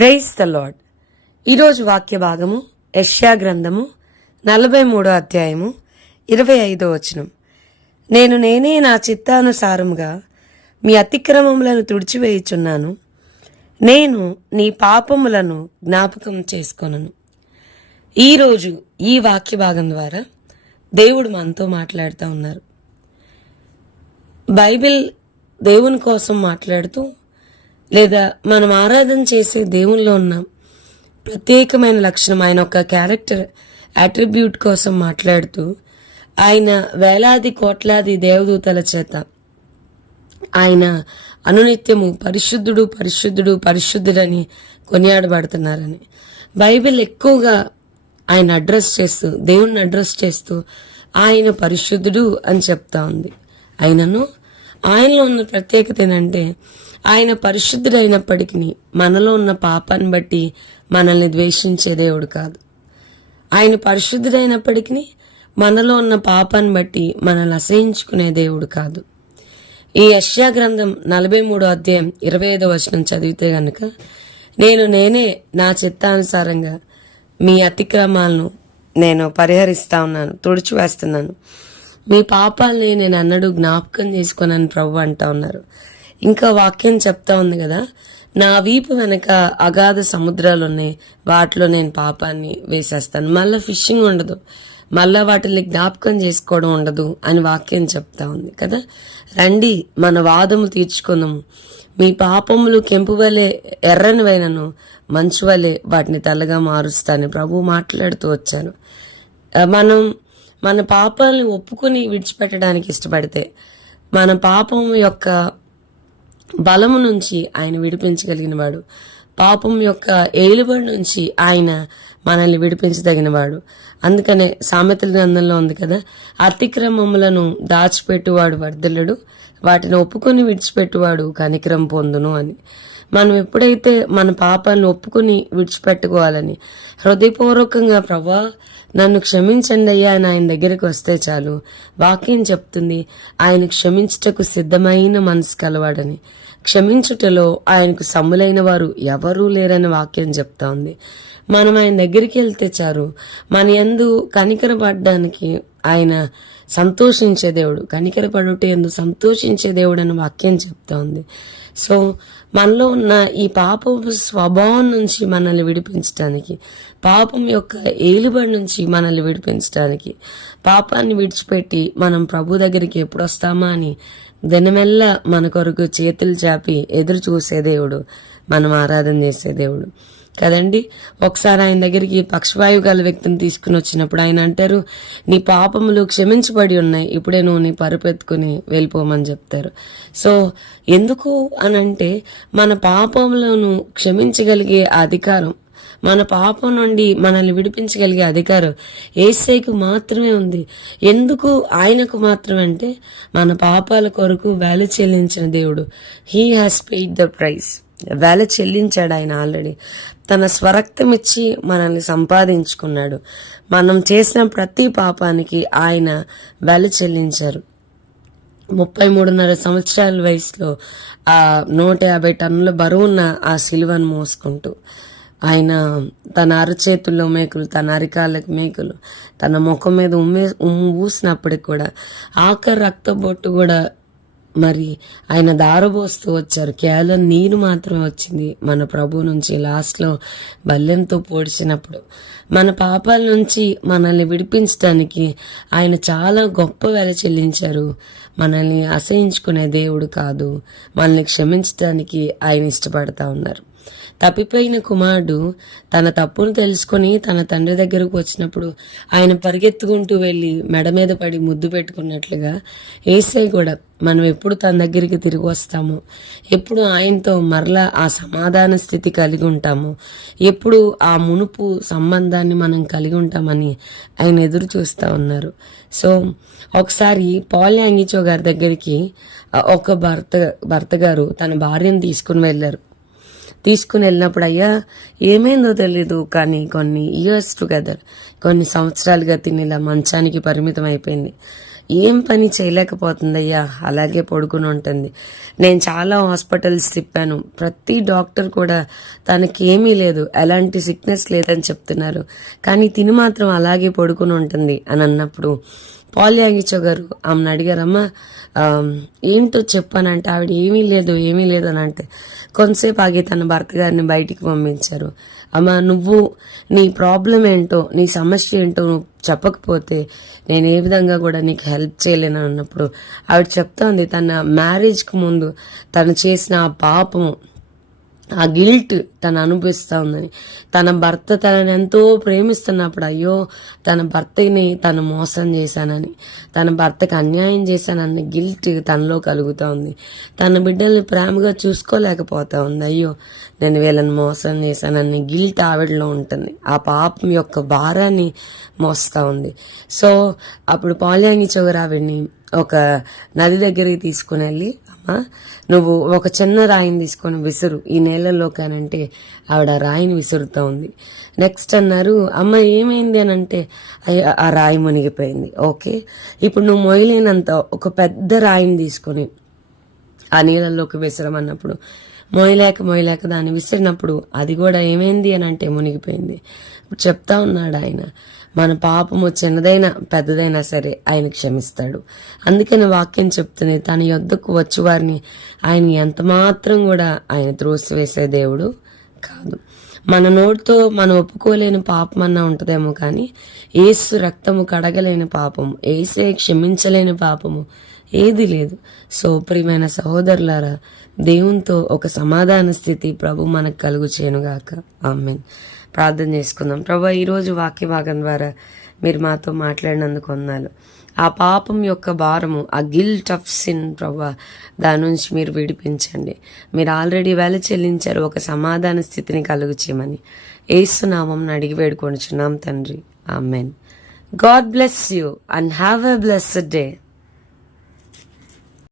Praise the lord ఈరోజు వాక్య భాగము యష్యా గ్రంథము నలభై మూడో అధ్యాయము ఇరవై ఐదో వచనం. నేను నేనే నా చిత్తానుసారముగా మీ అతిక్రమములను తుడిచివేయుచున్నాను. నేను నీ పాపములను జ్ఞాపకం చేసుకొనను. ఈరోజు ఈ వాక్య భాగం ద్వారా దేవుడు మనతో మాట్లాడుతూ ఉన్నారు. బైబిల్ దేవుని కోసం మాట్లాడుతూ లేదా మనం ఆరాధన చేసే దేవుల్లో ఉన్న ప్రత్యేకమైన లక్షణం ఆయన ఒక క్యారెక్టర్ అట్రిబ్యూట్ కోసం మాట్లాడుతూ ఆయన వేలాది కోట్లాది దేవదూతల చేత ఆయన అనునిత్యము పరిశుద్ధుడు పరిశుద్ధుడు పరిశుద్ధుడని కొనియాడబడుతున్నారని. బైబిల్ ఎక్కువగా ఆయన అడ్రస్ చేస్తూ దేవుణ్ణి అడ్రస్ చేస్తూ ఆయన పరిశుద్ధుడు అని చెప్తా ఉంది. ఆయనను ఆయనలో ఉన్న ప్రత్యేకత ఏంటంటే ఆయన పరిశుద్ధుడైనప్పటికీ మనలో ఉన్న పాపాన్ని బట్టి మనల్ని ద్వేషించే దేవుడు కాదు. ఆయన పరిశుద్ధుడైనప్పటికీ మనలో ఉన్న పాపాన్ని బట్టి మనల్ని అసహించుకునే దేవుడు కాదు. ఈ యష్యా గ్రంథం నలభై మూడో అధ్యాయం ఇరవై ఐదో వచనం చదివితే గనుక నేను నేనే నా చిత్తానుసారంగా మీ అతిక్రమాలను నేను పరిహరిస్తా ఉన్నాను తుడిచివేస్తున్నాను. మీ పాపాలని నేను అన్నడు జ్ఞాపకం చేసుకోనని ప్రభు అంటా ఉన్నారు. ఇంకా వాక్యం చెప్తా ఉంది కదా నా వీపు వెనక అగాధ సముద్రాలు ఉన్నాయి వాటిలో నేను పాపాన్ని వేసేస్తాను. మళ్ళీ ఫిషింగ్ ఉండదు మళ్ళా వాటిని జ్ఞాపకం చేసుకోవడం ఉండదు అని వాక్యం చెప్తా ఉంది కదా. రండి మన వాదము తీర్చుకుందాము. మీ పాపములు కెంపు వలె ఎర్రనివైనను మంచు వలె వాటిని తెల్లగా మారుస్తాను ప్రభు మాట్లాడుతూ వచ్చాను మనం మన పాపాలను ఒప్పుకొని విడిచిపెట్టడానికి ఇష్టపడితే మన పాపం యొక్క బలము నుంచి ఆయన విడిపించగలిగిన వాడు పాపం యొక్క ఏలుబడి నుంచి ఆయన మనల్ని విడిపించదగినవాడు. అందుకనే సామెతల గ్రంథంలో ఉంది కదా అతిక్రమములను దాచిపెట్టువాడు వర్ధలుడు వాటిని ఒప్పుకొని విడిచిపెట్టువాడు కనికరం పొందును అని. మనం ఎప్పుడైతే మన పాపాలను ఒప్పుకొని విడిచిపెట్టుకోవాలని హృదయపూర్వకంగా ప్రభా నన్ను క్షమించండి అయ్యా అని ఆయన దగ్గరికి వస్తే చాలు. వాక్యం చెప్తుంది ఆయన క్షమించుటకు సిద్ధమైన మనసు కలవాడని. క్షమించుటలో ఆయనకు సమ్ములైన వారు ఎవరూ లేరని వాక్యం చెప్తా ఉంది మనం ఆయన దగ్గరికి వెళ్తే చారు మన యందు కనికరపడడానికి ఆయన సంతోషించే దేవుడు. కనికరపడుట ఎందు సంతోషించే దేవుడు అని వాక్యం చెప్తా ఉంది సో మనలో ఉన్న ఈ పాపపు స్వభావం నుంచి మనల్ని విడిపించడానికి పాపం యొక్క ఏలుబడి నుంచి మనల్ని విడిపించడానికి పాపాన్ని విడిచిపెట్టి మనం ప్రభు దగ్గరికి ఎప్పుడు వస్తామా అని దినమెల్ల మన కొరకు చేతులు చాపి ఎదురు చూసే దేవుడు మనం ఆరాధన చేసే దేవుడు. కదండి? ఒకసారి ఆయన దగ్గరికి పక్షవాయువు గల వ్యక్తిని తీసుకుని వచ్చినప్పుడు ఆయన అంటారు నీ పాపములు క్షమించబడి ఉన్నాయి ఇప్పుడే నువ్వు నీ పరుపెత్తుకుని వెళ్ళిపోమని చెప్తారు. సో ఎందుకు అని అంటే మన పాపములను క్షమించగలిగే ఆ అధికారం మన పాపం నుండి మనల్ని విడిపించగలిగే అధికారం ఏసైకు మాత్రమే ఉంది. ఎందుకు ఆయనకు మాత్రమే అంటే మన పాపాల కొరకు వెల చెల్లించిన దేవుడు he has paid the price వేల చెల్లించాడు ఆయన ఆల్రెడీ. తన స్వరక్తం ఇచ్చి మనల్ని సంపాదించుకున్నాడు. మనం చేసిన ప్రతి పాపానికి ఆయన వెల చెల్లించారు. ముప్పై మూడున్నర సంవత్సరాల వయసులో ఆ నూట యాభై టన్నుల బరువున్న ఆ సిలువను మోసుకుంటూ ఆయన తన అరచేతుల్లో మేకులు తన అరికాళ్ళకి మేకులు తన ముఖం మీద ఉమ్మే ఉమ్ము ఊసినప్పటికి కూడా ఆఖరి రక్తబొట్టు కూడా మరి ఆయన దారబోస్తూ వచ్చారు. కేవలం నీరు మాత్రమే వచ్చింది. మన ప్రభు నుంచి లాస్ట్లో బల్లెంతో పోడిచినప్పుడు. మన పాపాల నుంచి మనల్ని విడిపించడానికి ఆయన చాలా గొప్ప వెల చెల్లించారు. మనల్ని అసహించుకునే దేవుడు కాదు. మనల్ని క్షమించడానికి ఆయన ఇష్టపడతా ఉన్నారు. తప్పిపోయిన కుమారుడు తన తప్పును తెలుసుకొని తన తండ్రి దగ్గరకు వచ్చినప్పుడు ఆయన పరిగెత్తుకుంటూ వెళ్ళి మెడ మీద పడి ముద్దు పెట్టుకున్నట్లుగా ఏసై కూడా మనం ఎప్పుడు తన దగ్గరికి తిరిగి వస్తామో? ఎప్పుడు ఆయనతో మరలా ఆ సమాధాన స్థితి కలిగి ఉంటాము? ఎప్పుడు ఆ మునుపు సంబంధాన్ని మనం కలిగి ఉంటామని ఆయన ఎదురు చూస్తూ ఉన్నారు. సో ఒకసారి పాల్ యాంగిచో గారి దగ్గరికి ఒక భర్త భర్త గారు తన భార్యను తీసుకుని వెళ్ళారు. తీసుకుని వెళ్ళినప్పుడు అయ్యా ఏమైందో తెలీదు కానీ కొన్ని ఇయర్స్ టుగెదర్ కొన్ని సంవత్సరాలుగా తినేలా మంచానికి పరిమితం అయిపోయింది. ఏం పని చేయలేకపోతుందయ్యా అలాగే పడుకుని ఉంటుంది. నేను చాలా హాస్పిటల్స్ తిప్పాను. ప్రతి డాక్టర్ కూడా తనకి ఏమీ లేదు ఎలాంటి సిక్నెస్ లేదని చెప్తున్నారు. కానీ తిని మాత్రం అలాగే పడుకుని ఉంటుంది అని అన్నప్పుడు పాల్యాగిచో గారు ఆమెను అడిగారమ్మా ఏంటో చెప్పానంటే ఆవిడ ఏమీ లేదు ఏమీ లేదు అని అంటే కొంతసేపు ఆగి తన భర్త గారిని బయటికి పంపించారు. అమ్మ నువ్వు నీ ప్రాబ్లం ఏంటో నీ సమస్య ఏంటో నువ్వు చెప్పకపోతే నేను ఏ విధంగా కూడా నీకు హెల్ప్ చేయలేను అన్నప్పుడు ఆవిడ చెప్తోంది తన మ్యారేజ్కి ముందు తను చేసిన ఆ పాపము ఆ గిల్ట్ తను అనిపిస్తూ ఉందని. తన భర్త తనని ఎంతో ప్రేమిస్తున్నప్పుడు అయ్యో తన భర్తని తను మోసం చేశానని తన భర్తకు అన్యాయం చేశానన్న గిల్ట్ తనలో కలుగుతూ ఉంది. తన బిడ్డల్ని ప్రేమగా చూసుకోలేకపోతా ఉంది. అయ్యో నేను వీళ్ళని మోసం చేశానన్న గిల్ట్ ఆవిడలో ఉంటుంది. ఆ పాపం యొక్క భారాన్ని మోస్తా ఉంది. సో అప్పుడు పాల్యాంగి చౌగర్ ఒక నది దగ్గరికి తీసుకుని వెళ్ళి అమ్మ నువ్వు ఒక చిన్న రాయిని తీసుకొని విసురు. ఈ నేలలోకి కానంటే ఆవిడ రాయిని విసురుతూ ఉంది. నెక్స్ట్ అన్నారు అమ్మ ఏమైంది అని అంటే ఆ రాయి మునిగిపోయింది. ఓకే ఇప్పుడు నువ్వు మొయలేనంత ఒక పెద్ద రాయిని తీసుకొని ఆ నీళ్ళల్లోకి విసరమన్నప్పుడు మోయలేక మోయలేక దాన్ని విసిరినప్పుడు అది కూడా ఏమైంది అని అంటే మునిగిపోయింది. చెప్తా ఉన్నాడు ఆయన. మన పాపము చిన్నదైనా పెద్దదైనా సరే ఆయన క్షమిస్తాడు. అందుకని వాక్యం చెప్తుంది తన యొద్దకు వచ్చి వారిని ఆయన ఎంత మాత్రం కూడా ఆయన త్రోసివేసే దేవుడు కాదు. మన నోటితో మనం ఒప్పుకోలేని పాపం అన్నా ఉంటుందేమో కానీ ఏసు రక్తము కడగలేని పాపము ఏసే క్షమించలేని పాపము ఏది లేదు. సో ప్రియమైన సహోదరులారా దేవునితో ఒక సమాధాన స్థితి ప్రభు మనకు కలుగు చేయనుగాక ఆమెన్. ప్రార్థన చేసుకుందాం. ప్రభు ఈరోజు వాక్య భాగం ద్వారా మీరు మాతో మాట్లాడినందుకు వందాలు ఆ పాపం యొక్క భారము ఆ గిల్ట్ ఆఫ్ సిన్ ప్రభా దాని నుంచి మీరు విడిపించండి. మీరు ఆల్రెడీ వేల చెల్లించారు ఒక సమాధాన స్థితిని కలుగు చేయమని ఏసునామం అడిగి వేడుకొనిచున్నాం తండ్రి. Amen. God bless you and have a blessed day.